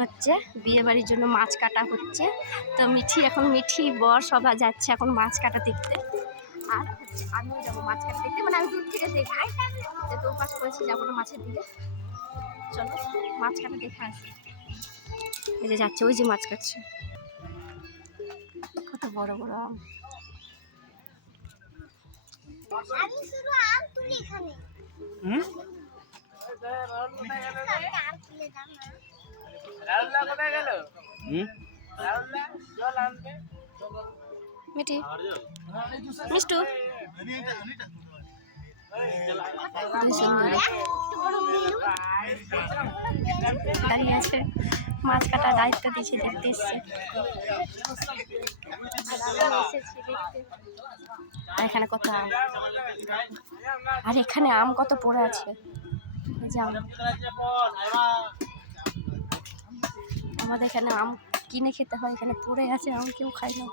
হচ্ছে বিয়ে বাড়ির জন্য মাছ কাটা হচ্ছে। তো মিঠি বর সবাই যাচ্ছে এখন মাছ কাটা দেখতে। আর হচ্ছে আমিও যাবো মাছ কাটা দেখতে, মানে আমি দূর থেকে দেখবো, যেহেতু উপাস করেছি যাবো না মাছের দিকে। চলো মাছ কাটা দেখে আসি। এই যে যাচ্ছে, ওই যে মাছ কাটছে, কত বড় বড় আম। মিঠি মিষ্টু দাঁড়িয়ে আছে, মাছ কাটার দায়িত্ব দিয়েছে, দেখতে এসছে। আর এখানে কত আম, আর এখানে আম কত পড়ে আছে। আমাদের এখানে আম কিনে খেতে হয়, এখানে পড়ে আছে আম, কেউ খায় না।